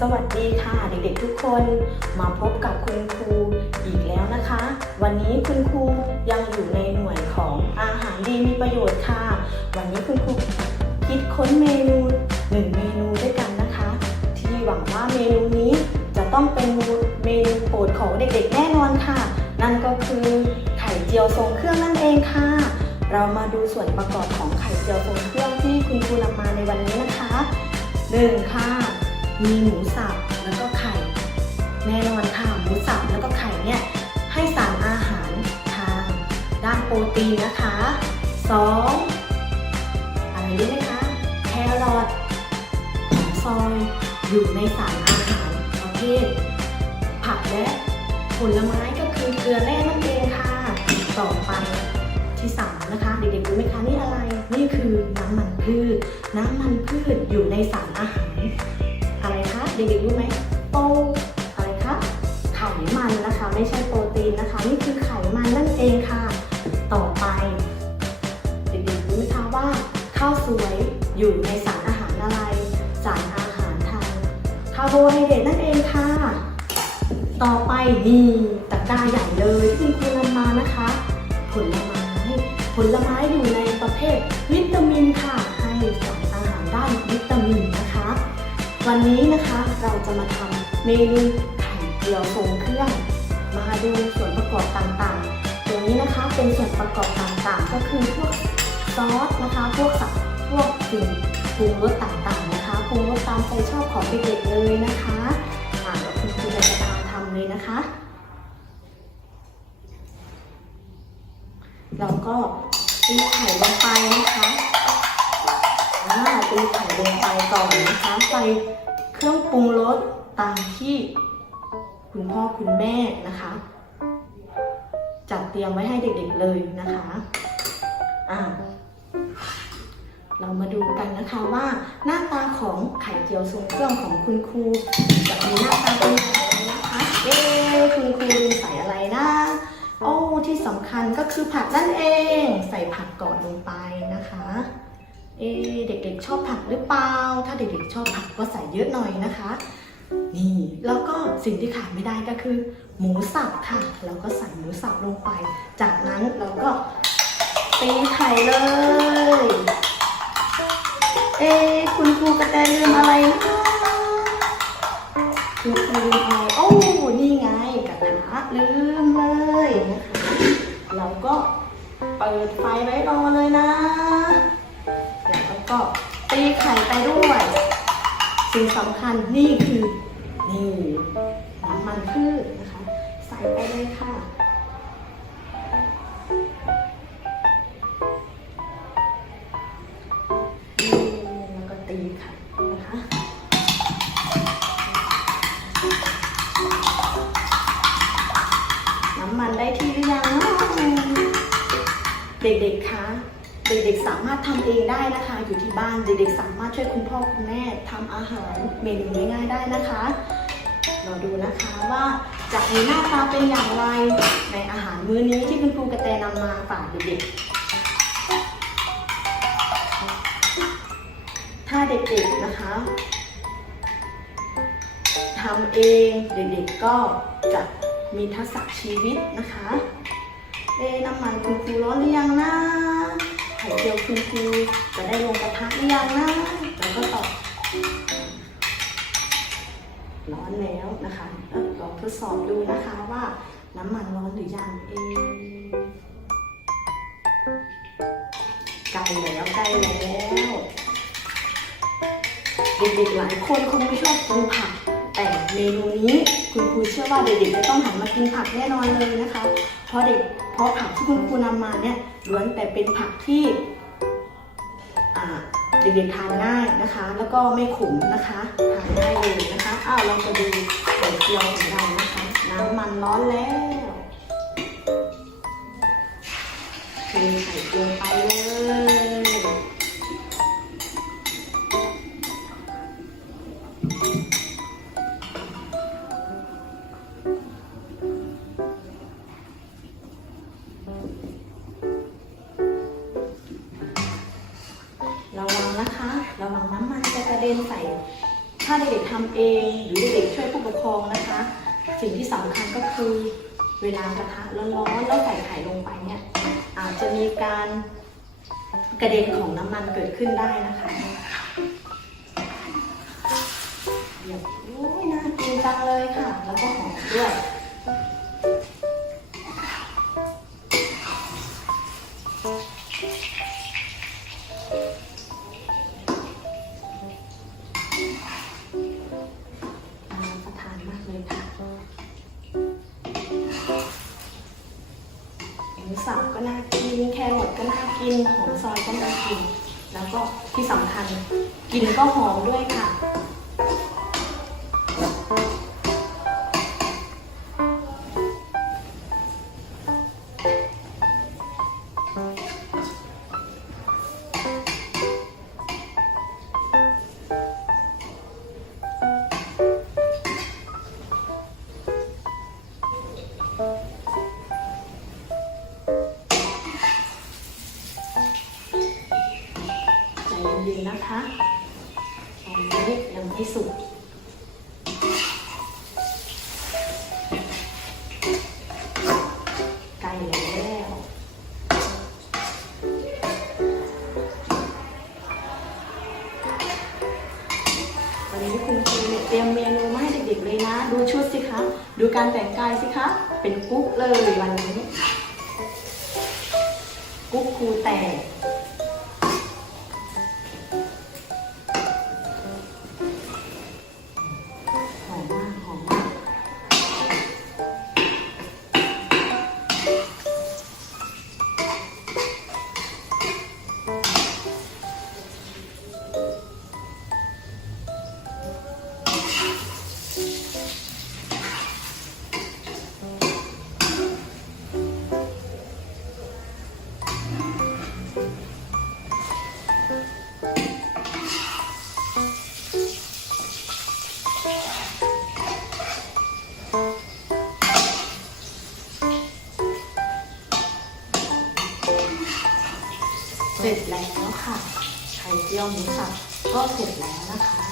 สวัสดีค่ะเด็กๆทุกคนมาพบกับคุณครูอีกแล้วนะคะ วันนี้คุณครูยังอยู่ในหน่วยของอาหารดีมีประโยชน์ค่ะ วันนี้คุณครูคิดค้นเมนูหนึ่งเมนูด้วยกันนะคะ ที่หวังว่าเมนูนี้จะต้องเป็นเมนูโปรดของเด็กๆแน่นอนค่ะ นั่นก็คือไข่เจียวทรงเครื่องนั่นเองค่ะ เรามาดูส่วนประกอบของไข่เจียวทรงเครื่องที่คุณครูนำมาในวันนี้นะคะหนึ่งค่ะ มีหมูสับแล้วก็ไข่ แน่นอนค่ะหมูสับแล้วก็ไข่เนี่ยให้สารอาหารทางด้านโปรตีนนะคะสองอะไรรู้ไหมคะแครอทหอมซอยอยู่ในสารอาหารประเภทผักและผลไม้ก็คือเกลือแร่นั่นเองค่ะ ต่อไปที่สามนะคะเด็กๆรู้ไหมคะนี่อะไร นี่คือน้ำมันพืช น้ำมันพืชอยู่ในสารอาหาร เด็กๆรู้ไหมโปอะไรคะไขมันนะคะ ไม่ใช่โปรตีนนะคะ นี่คือไขมันนั่นเองค่ะ ต่อไปเด็กๆรู้ไหมคะว่าข้าวสวยอยู่ในสารอาหารอะไร สารอาหารทางคาร์โบไฮเดรตนั่นเองค่ะ ต่อไปนี่ตะกร้าใหญ่เลยที่คุณครูนำมานะคะ ผลไม้ผลไม้อยู่ในประเภทวิตามินค่ะ ให้สารอาหารด้านวิตามิน วันนี้นะคะเราจะมาทำเมนูไข่เจียวทรงเครื่อง มาดูส่วนประกอบต่างๆตรงนี้นะคะเป็นส่วนประกอบต่างๆ ก็คือพวกซอสนะคะ พวกสับพวกสิ่งปรุงรสต่างๆนะคะปรุงรสตามใจชอบของเด็กๆเลยนะคะอ่าเดี๋ยวคุณครูจะมาทำเลยนะคะ เราก็ตีไข่ลงไปนะคะ ตีไข่ลงไปก่อนนะคะใส่เครื่องปรุงรสตามที่คุณพ่อคุณแม่นะคะ จัดเตรียมไว้ให้เด็กๆเลยนะคะอ่าเรามาดูกันนะคะว่าหน้าตาของไข่เจียวทรงเครื่องของคุณครูจะมีหน้าตาเป็นอย่างไรนะคะเอ๊คุณครูใส่อะไรนะโอ้ที่สำคัญก็คือผักนั่นเอง ใส่ผักก่อนลงไปนะคะ เอเด็กๆชอบผักหรือเปล่า ถ้าเด็กๆชอบผักก็ใส่เยอะหน่อยนะคะ นี่แล้วก็สิ่งที่ขาดไม่ได้ก็คือ หมูสับค่ะ เราก็ใส่หมูสับลงไป จากนั้นเราก็ตีไข่เลย เอคุณครูกระแตลืมอะไรนะคุณครูลืมอะไรโอ้นี่ไงกระทะลืมเลยนะคะเราก็เปิดไฟไว้รอเลยนะ ก็ตีไข่ไปด้วย สิ่งสำคัญนี่คือ นี่น้ำมันพืชนะคะ ใส่ไปเลยค่ะนี่แล้วก็ตีไข่นะคะน้ำมันได้ที่หรือยังเนาะเด็กๆคะ เด็กๆสามารถทำเองได้นะคะ อยู่ที่บ้านเด็กๆสามารถช่วยคุณพ่อคุณแม่ทำอาหารเมนูง่ายๆได้นะคะเราดูนะคะว่าจะมีหน้าตาเป็นอย่างไรในอาหารมื้อนี้ที่คุณครูกระแตนำมาฝากเด็กๆ ถ้าเด็กๆนะคะทำเองเด็กๆก็จะมีทักษะชีวิตนะคะ เอ๊น้ำมันคุณครูร้อนหรือยังนะ ไข่เจียวคุณครูจะได้ลงกระทะหรือยังนะแล้วก็ตอบร้อนแล้วนะคะเอ้ยลองทดสอบดูนะคะว่าน้ำมันร้อนหรือยังเอ๊ะใกล้แล้วใกล้แล้วเด็กๆหลายคนคงไม่ชอบกินผัก แต่เมนูนี้คุณครูเชื่อว่าเด็กๆจะต้องหันมากินผักแน่นอนเลยนะคะ เพราะเด็กเพราะผักที่คุณครูนำมาเนี่ยล้วนแต่เป็นผักที่เด็กๆทานง่ายนะคะ แล้วก็ไม่ขมนะคะทานง่ายเลยนะคะอ้าวเราจะดูไข่เจียวของเรานะคะน้ำมันร้อนแล้วเทไข่ลงไปเลย นะคะระวังน้ำมันจะกระเด็นใส่ถ้าเด็กๆทำเอง หรือเด็กๆช่วยผู้ปกครองนะคะ สิ่งที่สำคัญก็คือเวลากระทะร้อนๆแล้วใส่ไข่ลงไปเนี่ยอาจจะมีการกระเด็นของน้ำมันเกิดขึ้นได้นะคะเดี๋ยวโอ้ยน่ากินจังเลยค่ะ แล้วก็หอมด้วย ก็ที่สำคัญกลินก็หอมด้วยค่ะ ไม่แล้ววันนี้คุณครูเนี่ยเตรียมเมนูมาให้เด็กๆเลยนะ ดูชุดสิคะ ดูการแต่งกายสิคะ เป็นกุ๊กเลยวันนี้ กุ๊กครูแต่ง ร็จแล้วค่ะ ไข่เจียวหมูสับก็เสร็จแล้วนะคะ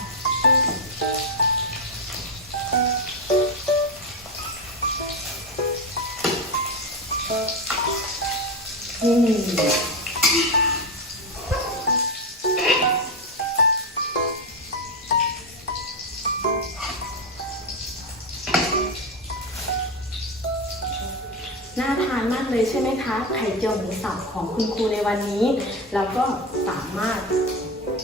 นี่ ไหมคะไข่เจียวหมูสับของคุณครูในวันนี้ เราก็สามารถ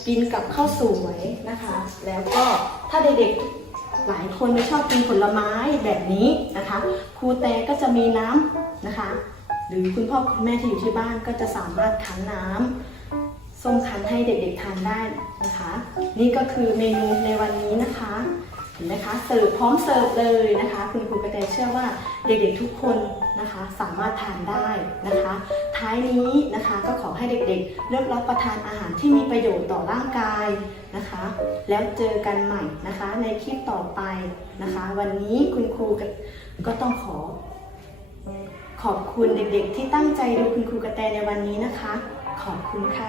กินกับข้าวสวยนะคะ แล้วก็ถ้าเด็กๆหลายคนไม่ชอบกินผลไม้แบบนี้นะคะ ครูแต่ก็จะมีน้ำนะคะ หรือคุณพ่อคุณแม่ที่อยู่ที่บ้านก็จะสามารถคั้นน้ำส้มคั้นให้เด็กๆทานได้นะคะ นี่ก็คือเมนูในวันนี้นะคะ นไหมคะเสิร์ฟพร้อมเสิร์ฟเลยนะคะ คุณครูกระแตเชื่อว่าเด็กๆทุกคนนะคะสามารถทานได้นะคะ ท้ายนี้นะคะก็ขอให้เด็กๆ เลือกรับประทานอาหารที่มีประโยชน์ต่อร่างกายนะคะ แล้วเจอกันใหม่นะคะ ในคลิปต่อไปนะคะ วันนี้คุณครูก็ต้องขอ ขอบคุณเด็กๆ ที่ตั้งใจดูคุณครูกระแตในวันนี้นะคะ ขอบคุณค่ะ